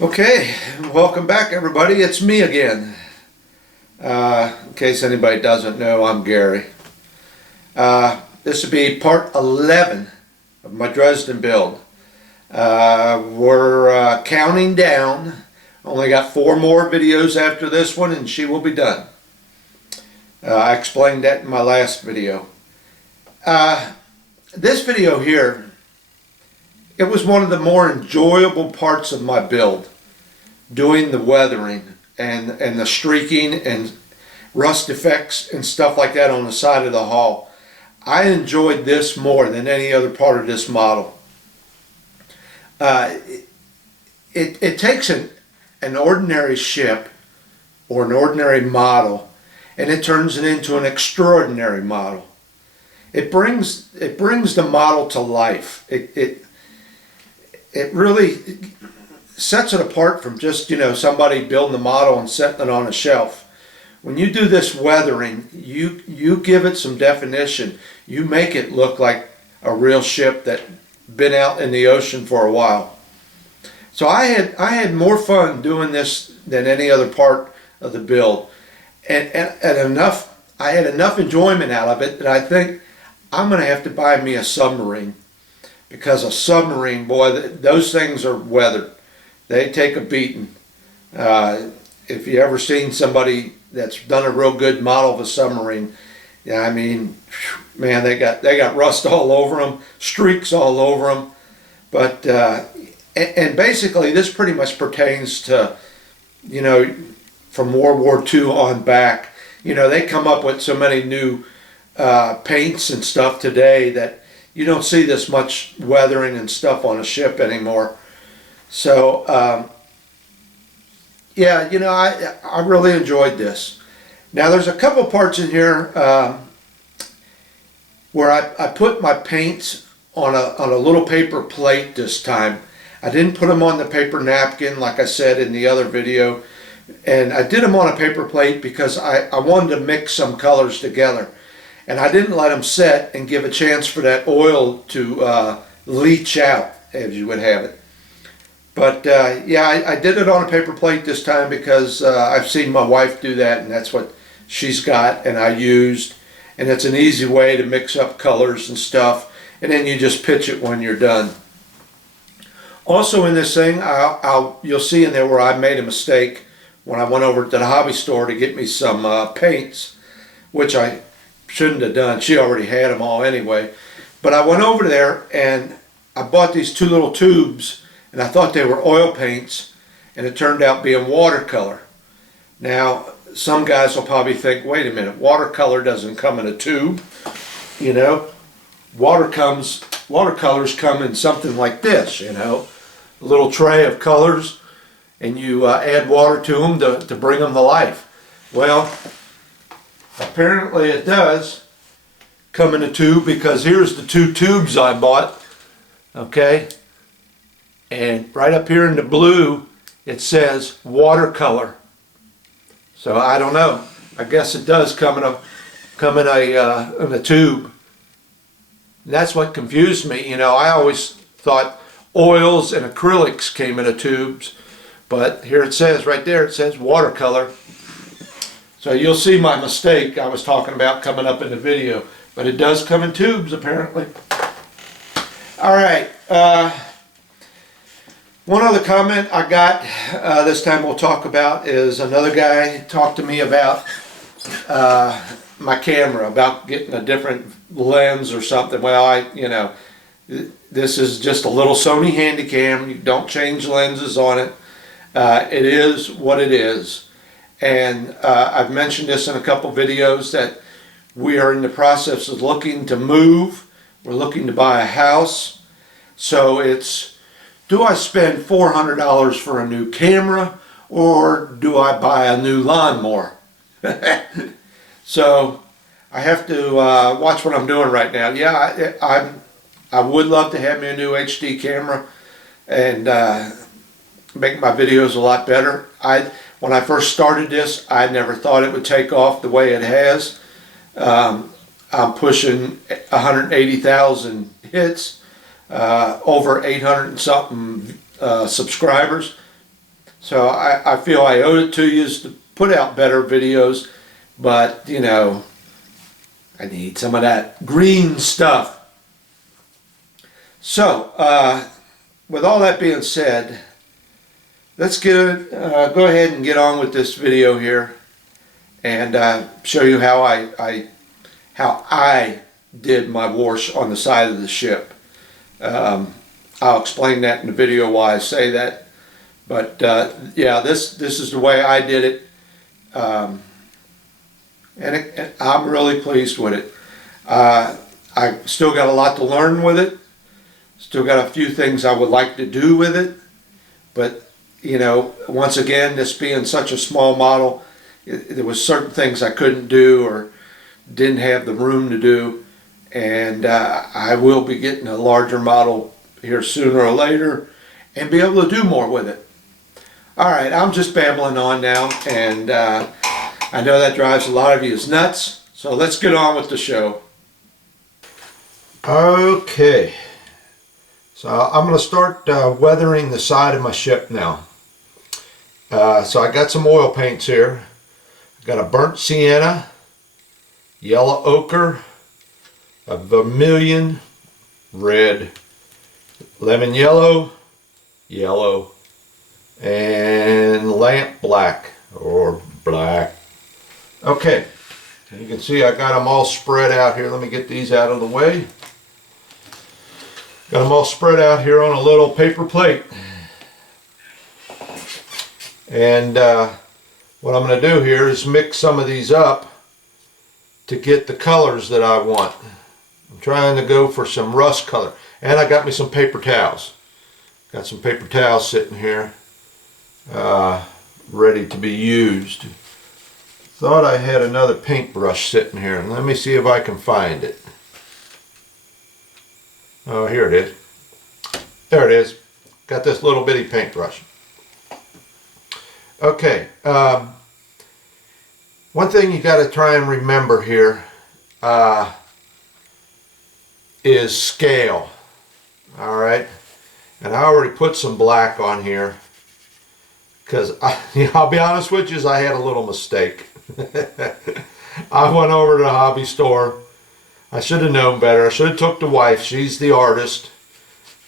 Okay, welcome back everybody. It's me again. In case anybody doesn't know, I'm Gary. This will be part 11 of my Dresden build. We're counting down. Only got 4 more videos after this one and she will be done. I explained that in my last video. This video here, it was one of the more enjoyable parts of my build, doing the weathering and the streaking and rust effects and stuff like that on the side of the hull. I enjoyed this more than any other part of this model. It takes an ordinary ship or an ordinary model and it turns it into an extraordinary model. It brings the model to life. It really sets it apart from just, somebody building the model and setting it on a shelf. When you do this weathering, you give it some definition. You make it look like a real ship that's been out in the ocean for a while. So I had more fun doing this than any other part of the build, and I had enough enjoyment out of it that I think I'm going to have to buy me a submarine. Because a submarine, boy, those things are weathered. They take a beating. If you ever seen somebody that's done a real good model of a submarine, yeah, I mean, man, they got rust all over them, streaks all over them. But and basically, this pretty much pertains to, from World War II on back. They come up with so many new paints and stuff today that you don't see this much weathering and stuff on a ship anymore. So, yeah, I really enjoyed this. Now, there's a couple parts in here where I put my paints on a little paper plate this time. I didn't put them on the paper napkin like I said in the other video. And I did them on a paper plate because I wanted to mix some colors together. And I didn't let them set and give a chance for that oil to leach out, as you would have it. But yeah, I did it on a paper plate this time because I've seen my wife do that, and that's what she's got and I used. And it's an easy way to mix up colors and stuff, and then you just pitch it when you're done. Also in this thing, you'll see in there where I made a mistake when I went over to the hobby store to get me some paints, which I shouldn't have done. She already had them all anyway. But I went over there and I bought these 2 little tubes and I thought they were oil paints, and it turned out being watercolor. Now, some guys will probably think, wait a minute, watercolor doesn't come in a tube. Watercolors come in something like this, a little tray of colors, and you add water to them to bring them to life. Well, apparently it does come in a tube, because here's the 2 tubes I bought, okay? And right up here in the blue, it says watercolor. So I don't know. I guess it does come in a tube. And that's what confused me. I always thought oils and acrylics came in a tubes, but here it says right there, it says watercolor. So you'll see my mistake I was talking about coming up in the video, but it does come in tubes apparently. All right, one other comment I got this time we'll talk about is another guy talked to me about my camera, about getting a different lens or something. Well, this is just a little Sony Handycam. You don't change lenses on it. It is what it is. And I've mentioned this in a couple videos that we are in the process of looking to move. We're looking to buy a house. So it's, do I spend $400 for a new camera, or do I buy a new lawnmower? So I have to watch what I'm doing right now. Yeah, I would love to have me a new HD camera and make my videos a lot better. When I first started this, I never thought it would take off the way it has. I'm pushing 180,000 hits, over 800 and something subscribers. So I feel I owed it to you to put out better videos, but you know, I need some of that green stuff. So, with all that being said, let's go ahead and get on with this video here, and show you how I did my wash on the side of the ship. I'll explain that in the video why I say that, but yeah, this is the way I did it, and I'm really pleased with it. I still got a lot to learn with it. Still got a few things I would like to do with it, but you know, once again, this being such a small model, there was certain things I couldn't do or didn't have the room to do, and I will be getting a larger model here sooner or later and be able to do more with it. Alright, I'm just babbling on now, and I know that drives a lot of you nuts, so let's get on with the show. Okay, so I'm going to start weathering the side of my ship now. So I got some oil paints here. I got a burnt sienna, yellow ochre, a vermilion, red, lemon yellow, yellow, and lamp black or black. Okay, you can see I got them all spread out here. Let me get these out of the way. Got them all spread out here on a little paper plate. And what I'm going to do here is mix some of these up to get the colors that I want. I'm trying to go for some rust color. And I got me some paper towels. Got some paper towels sitting here ready to be used. Thought I had another paintbrush sitting here. Let me see if I can find it. Oh, here it is. There it is. Got this little bitty paintbrush. Okay. One thing you got to try and remember here is scale. Alright. And I already put some black on here because I'll be honest with you, I had a little mistake. I went over to the hobby store. I should have known better. I should have took the wife. She's the artist.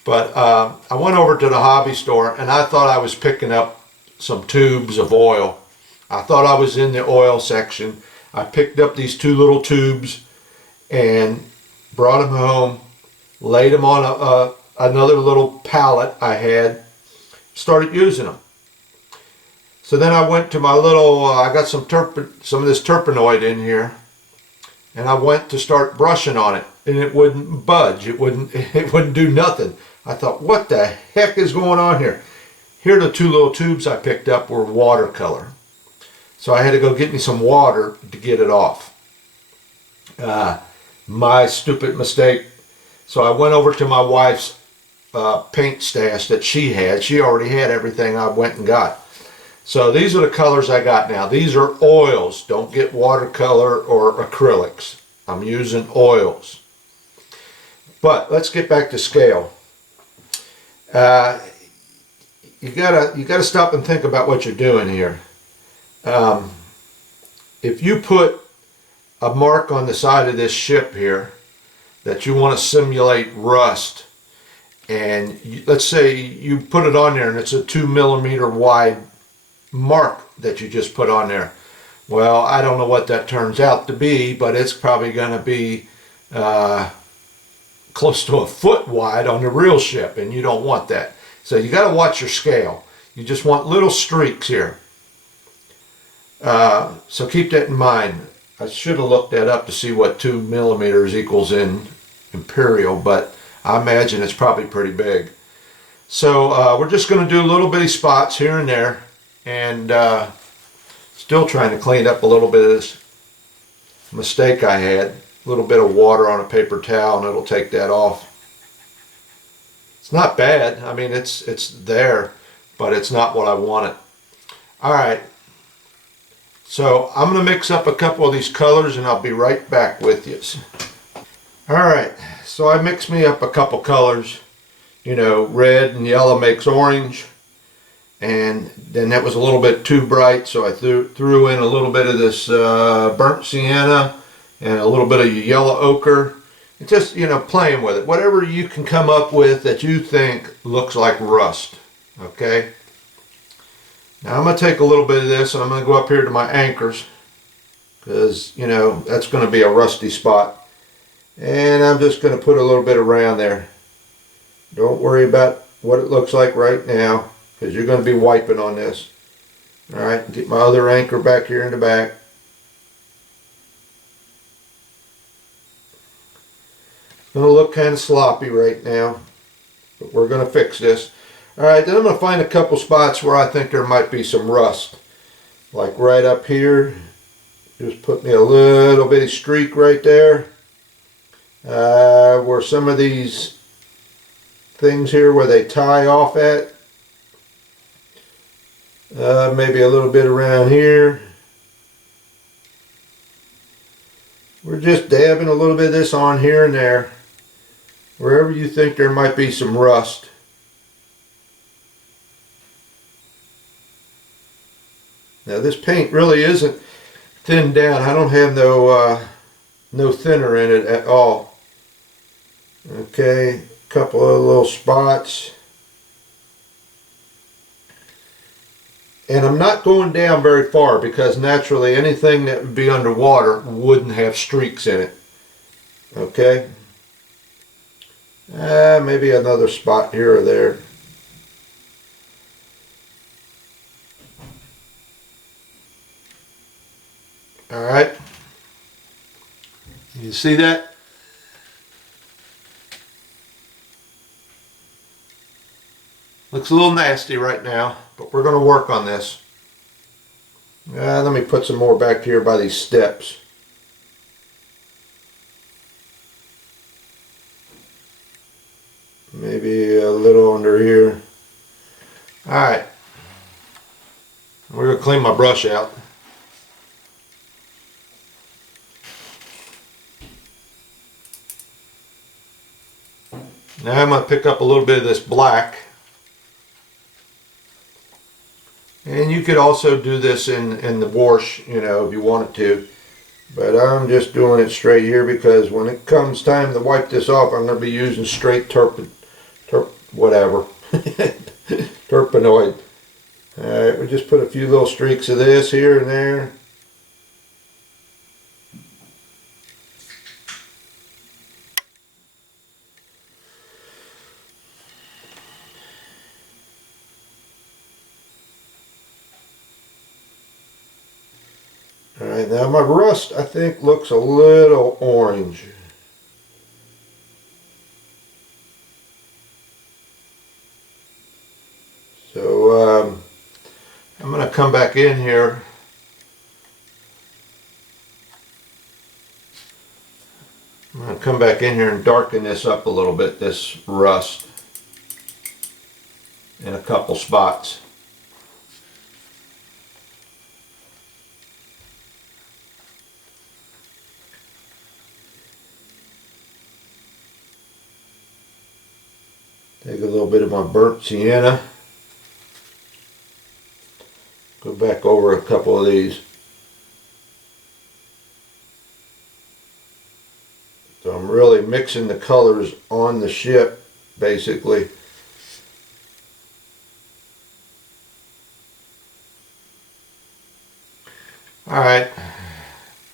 But I went over to the hobby store and I thought I was picking up some tubes of oil. I thought I was in the oil section. I picked up these two little tubes and brought them home, laid them on another little pallet I had, started using them. So then I went to my little, I got some of this turpenoid in here, and I went to start brushing on it, and it wouldn't budge. It wouldn't do nothing. I thought, what the heck is going on here? Here the two little tubes I picked up were watercolor. So I had to go get me some water to get it off. My stupid mistake. So I went over to my wife's paint stash that she had. She already had everything I went and got. So these are the colors I got now. These are oils. Don't get watercolor or acrylics. I'm using oils. But let's get back to scale. You gotta stop and think about what you're doing here. If you put a mark on the side of this ship here that you want to simulate rust, and let's say you put it on there and it's a 2 millimeter wide mark that you just put on there. Well, I don't know what that turns out to be, but it's probably going to be close to a foot wide on the real ship, and you don't want that. So you got to watch your scale. You just want little streaks here. So keep that in mind. I should have looked that up to see what 2 millimeters equals in imperial, but I imagine it's probably pretty big. So we're just going to do little bitty spots here and there, and still trying to clean up a little bit of this mistake I had. A little bit of water on a paper towel and it'll take that off. It's not bad. I mean, it's there, but it's not what I wanted. Alright, so I'm going to mix up a couple of these colors and I'll be right back with you. Alright, so I mixed me up a couple colors. You know, red and yellow makes orange, and then that was a little bit too bright, so I threw in a little bit of this burnt sienna and a little bit of yellow ochre. And just, you know, playing with it. Whatever you can come up with that you think looks like rust. Okay? Now I'm going to take a little bit of this and I'm going to go up here to my anchors, because, you know, that's going to be a rusty spot. And I'm just going to put a little bit around there. Don't worry about what it looks like right now, because you're going to be wiping on this. Alright, get my other anchor back here in the back. It's going to look kind of sloppy right now, but we're going to fix this. Alright, then I'm going to find a couple spots where I think there might be some rust. Like right up here. Just put me a little bitty streak right there. Where some of these things here where they tie off at. Maybe a little bit around here. We're just dabbing a little bit of this on here and there. Wherever you think there might be some rust. Now this paint really isn't thinned down. I don't have no thinner in it at all. Okay, a couple of little spots. And I'm not going down very far, because naturally anything that would be underwater wouldn't have streaks in it. Okay. Maybe another spot here or there. Alright. You see that? Looks a little nasty right now, but we're going to work on this. Let me put some more back here by these steps. Maybe a little under here. Alright. We're going to clean my brush out. Now I'm going to pick up a little bit of this black. And you could also do this in the wash, you know, if you wanted to. But I'm just doing it straight here, because when it comes time to wipe this off, I'm going to be using straight turpenoid. Alright, we just put a few little streaks of this here and there. Alright, now my rust, I think, looks a little orange. So I'm going to come back in here. I'm going to come back in here and darken this up a little bit, this rust, in a couple spots. Take a little bit of my burnt sienna. Go back over a couple of these. So I'm really mixing the colors on the ship, basically. Alright,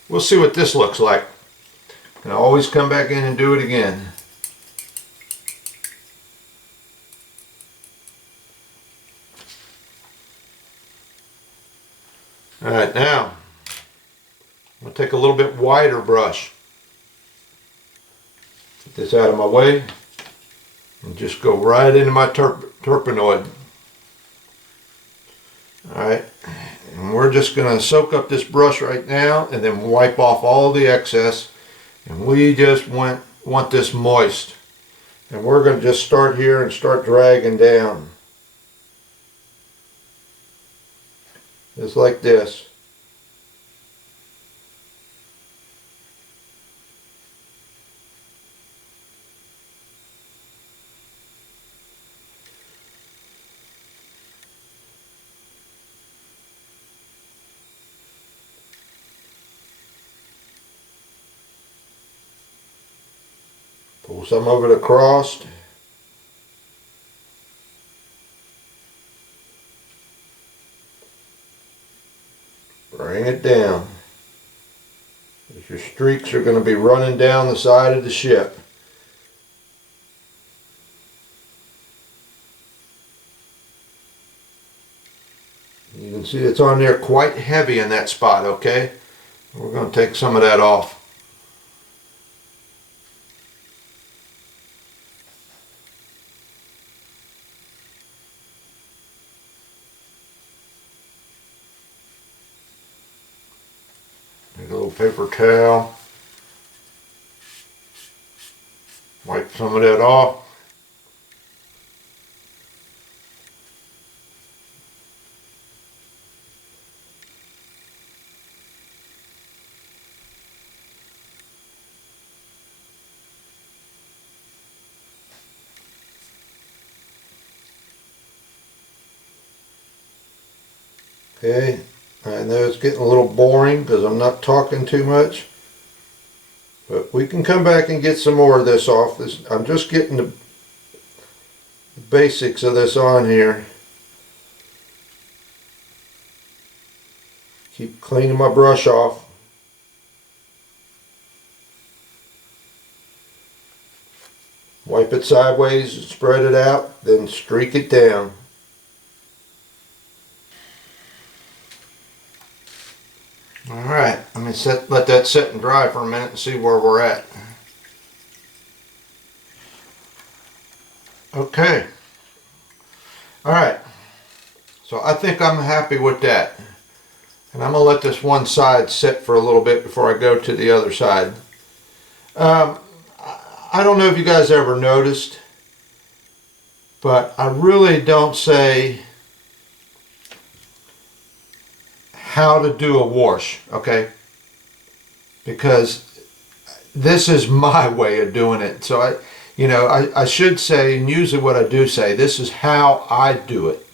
we'll see what this looks like. Can always come back in and do it again. Alright, now I'm going to take a little bit wider brush. Get this out of my way and just go right into my turpenoid. Alright, and we're just going to soak up this brush right now and then wipe off all the excess. And we just want this moist. And we're going to just start here and start dragging down. Just like this. Pull some of it across. Bring it down. Your streaks are going to be running down the side of the ship. You can see it's on there quite heavy in that spot, okay? We're going to take some of that off. Take a little paper towel. Wipe some of that off. Okay, I know it's getting a little boring because I'm not talking too much, but we can come back and get some more of this off. I'm just getting the basics of this on here. Keep cleaning my brush off. Wipe it sideways and spread it out, then streak it down. Alright, let me let that sit and dry for a minute and see where we're at. Okay. Alright, so I think I'm happy with that. And I'm going to let this one side sit for a little bit before I go to the other side. I don't know if you guys ever noticed, but I really don't say how to do a wash, okay? Because this is my way of doing it. So I should say, and usually what I do say, this is how I do it.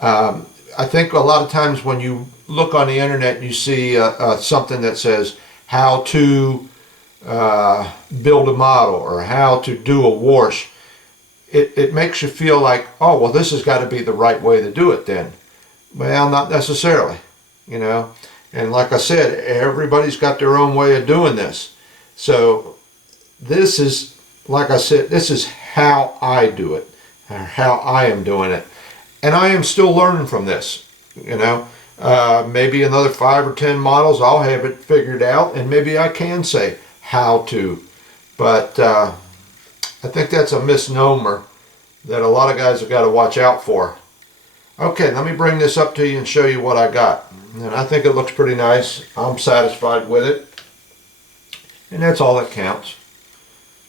I think a lot of times when you look on the internet, you see something that says how to build a model or how to do a wash. It makes you feel like, oh, well, this has got to be the right way to do it then. Well, not necessarily. You know, and like I said, everybody's got their own way of doing this. So this is, like I said, this is how I do it, or how I am doing it. And I am still learning from this, you know. Maybe another 5 or 10 models, I'll have it figured out, and maybe I can say how to. But I think that's a misnomer that a lot of guys have got to watch out for. Okay, let me bring this up to you and show you what I got. And I think it looks pretty nice. I'm satisfied with it. And that's all that counts.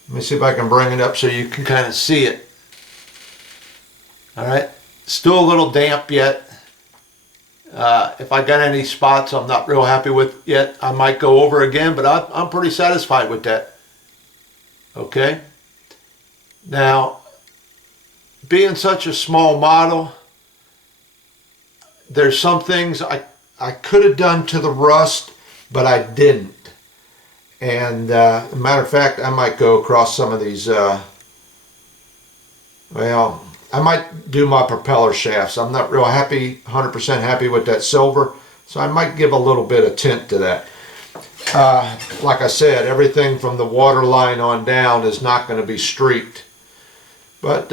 Let me see if I can bring it up so you can kind of see it. Alright, still a little damp yet. If I got any spots I'm not real happy with yet, I might go over again, but I'm pretty satisfied with that. Okay? Now, being such a small model, there's some things I could have done to the rust, but I didn't. And as a matter of fact, I might go across some of these, well, I might do my propeller shafts. I'm not real happy, 100% happy with that silver, so I might give a little bit of tint to that. Like I said, everything from the water line on down is not going to be streaked. But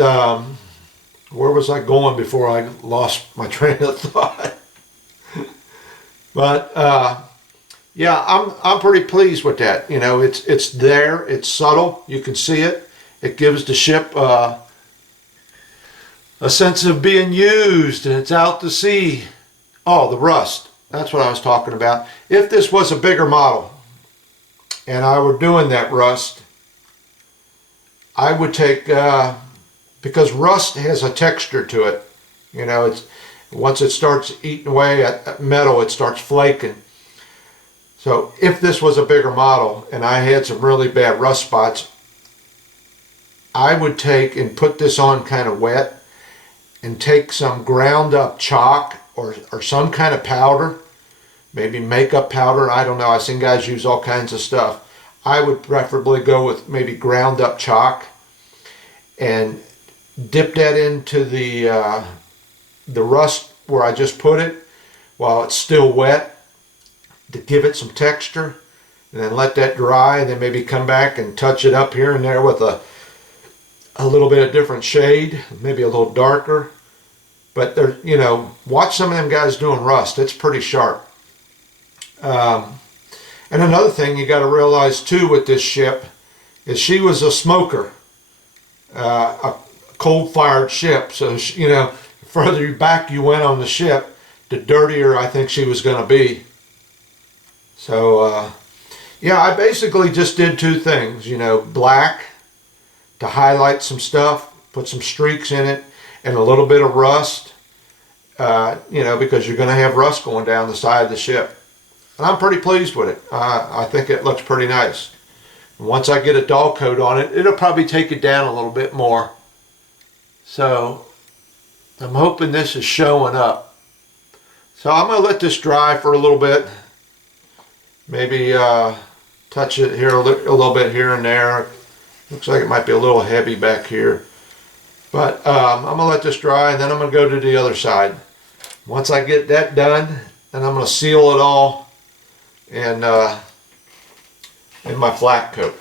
where was I going before I lost my train of thought? But yeah, I'm pretty pleased with that. You know, it's there, it's subtle, you can see it. It gives the ship a sense of being used, and it's out to sea. Oh, the rust. That's what I was talking about. If this was a bigger model and I were doing that rust, I would take, because rust has a texture to it. You know, it's once it starts eating away at metal, it starts flaking. So if this was a bigger model and I had some really bad rust spots, I would take and put this on kind of wet and take some ground up chalk or some kind of powder, maybe makeup powder, I don't know, I've seen guys use all kinds of stuff. I would preferably go with maybe ground up chalk and dip that into the rust where I just put it while it's still wet to give it some texture, and then let that dry, and then maybe come back and touch it up here and there with a little bit of different shade, maybe a little darker. But there, you know, watch some of them guys doing rust. It's pretty sharp. And another thing you got to realize too with this ship is she was a smoker, a coal-fired ship. So she, you know, the further back you went on the ship, the dirtier I think she was going to be. So yeah, I basically just did two things. You know, black to highlight some stuff, put some streaks in it, and a little bit of rust. You know, because you're going to have rust going down the side of the ship. And I'm pretty pleased with it. I think it looks pretty nice. And once I get a dull coat on it, it'll probably take it down a little bit more. So I'm hoping this is showing up. So I'm going to let this dry for a little bit. Maybe touch it here a little bit here and there. Looks like it might be a little heavy back here. But I'm going to let this dry, and then I'm going to go to the other side. Once I get that done, then I'm going to seal it all in my flat coat.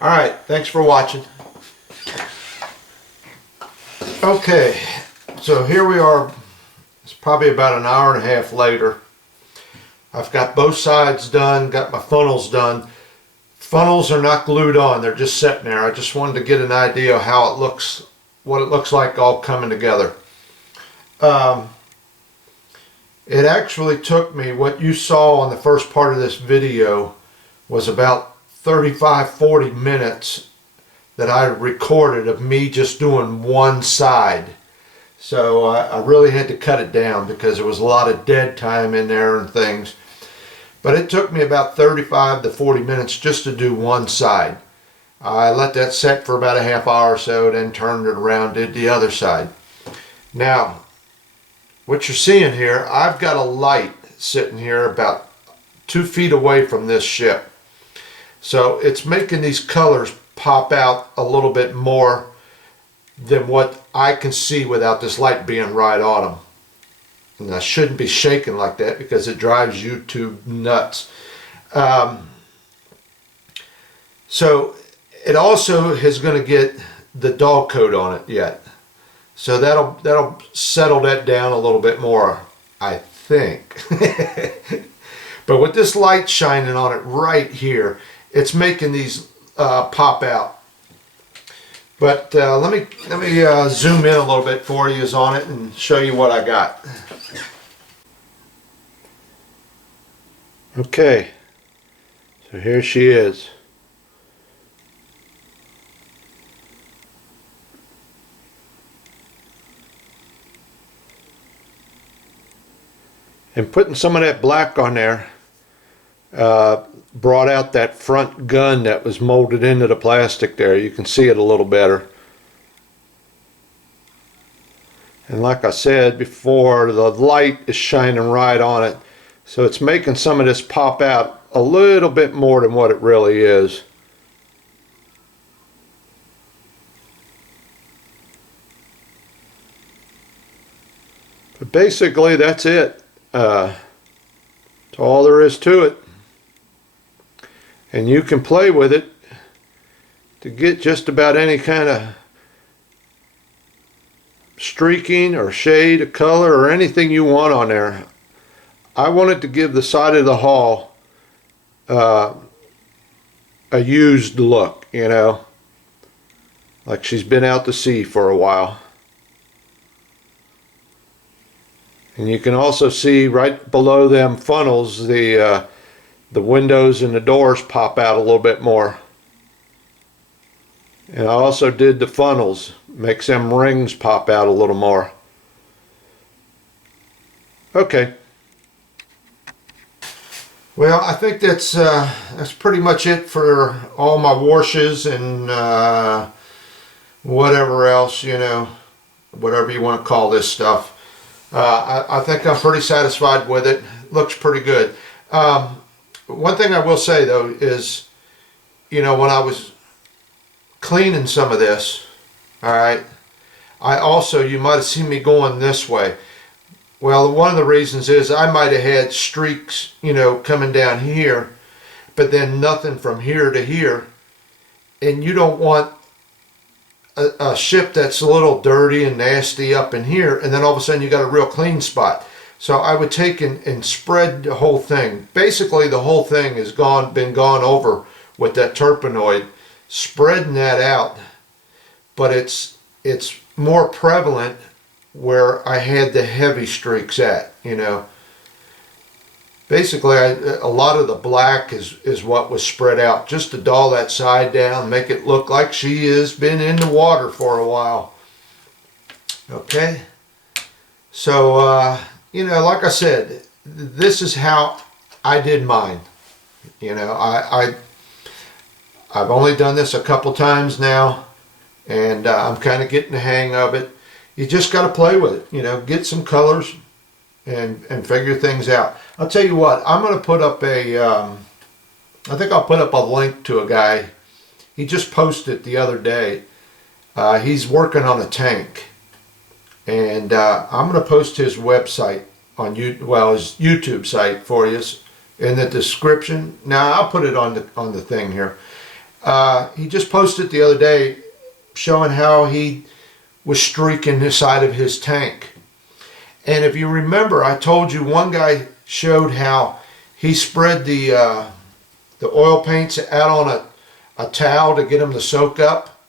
Alright, thanks for watching. Okay, so here we are. It's probably about an hour and a half later. I've got both sides done, got my funnels done. Funnels are not glued on, they're just sitting there. I just wanted to get an idea of how it looks, what it looks like all coming together. It actually took me, what you saw on the first part of this video was about 35-40 minutes that I recorded of me just doing one side. So I really had to cut it down because there was a lot of dead time in there and things. But it took me about 35 to 40 minutes just to do one side. I let that set for about a half hour or so, then turned it around, did the other side. Now, what you're seeing here, I've got a light sitting here about 2 feet away from this ship. So it's making these colors pop out a little bit more than what I can see without this light being right on them. And I shouldn't be shaking like that because it drives YouTube nuts. So it also is going to get the dull coat on it yet. So that'll settle that down a little bit more, I think. But with this light shining on it right here, it's making these pop out. But let me zoom in a little bit for you on it and show you what I got. Okay, so here she is. And putting some of that black on there brought out that front gun that was molded into the plastic there. You can see it a little better. And like I said before, the light is shining right on it. So it's making some of this pop out a little bit more than what it really is. But basically that's it. That's all there is to it. And you can play with it to get just about any kind of streaking or shade of color or anything you want on there. I wanted to give the side of the hull a used look, you know, like she's been out to sea for a while. And you can also see right below them funnels the windows and the doors pop out a little bit more. And I also did the funnels, makes them rings pop out a little more. Okay. Well, I think that's pretty much it for all my washes and whatever else, you know, whatever you want to call this stuff. I think I'm pretty satisfied with it. Looks pretty good. One thing I will say though is you know, when I was cleaning some of this, all right, I also, you might have seen me going this way. Well, one of the reasons is I might have had streaks, you know, coming down here, but then nothing from here to here. And you don't want a ship that's a little dirty and nasty up in here, and then all of a sudden you got a real clean spot. So I would take and spread the whole thing. Basically, the whole thing has been gone over with that turpenoid, spreading that out. But it's more prevalent where I had the heavy streaks at, you know. Basically, a lot of the black is what was spread out, just to dull that side down, make it look like she has been in the water for a while. Okay, so you know, like I said, this is how I did mine. You know, I've only done this a couple times now, and I'm kind of getting the hang of it. You just got to play with it, you know, get some colors and figure things out. I'll tell you what, I'm going to put up I think I'll put up a link to a guy. He just posted the other day. He's working on a tank. And I'm going to post his website on his YouTube site for you in the description. Now I'll put it on the thing here. He just posted the other day showing how he was streaking the side of his tank. And if you remember, I told you one guy showed how he spread the oil paints out on a towel to get them to soak up.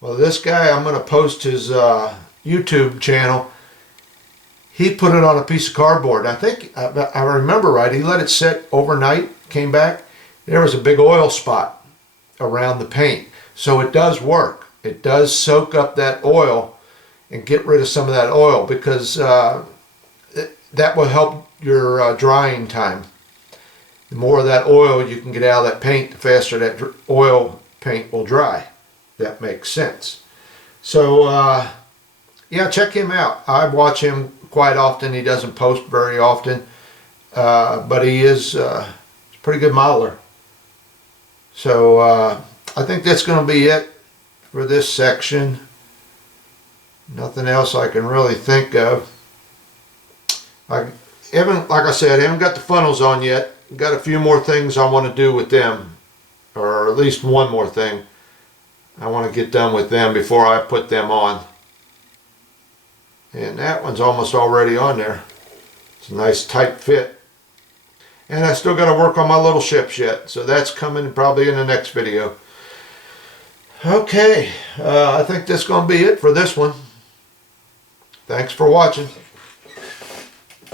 Well, this guy, I'm going to post his YouTube channel. He put it on a piece of cardboard. I think, I remember right, he let it sit overnight, came back. There was a big oil spot around the paint. So it does work. It does soak up that oil and get rid of some of that oil, because that will help your drying time. The more of that oil you can get out of that paint, the faster that oil paint will dry. That makes sense. So yeah, check him out. I watch him quite often. He doesn't post very often, but he is a pretty good modeler. So I think that's going to be it for this section. Nothing else I can really think of. I haven't, like I said, I haven't got the funnels on yet. Got a few more things I want to do with them, or at least one more thing I want to get done with them before I put them on. And that one's almost already on there. It's a nice tight fit. And I still got to work on my little ships yet, so that's coming probably in the next video. Okay, I think that's going to be it for this one. Thanks for watching.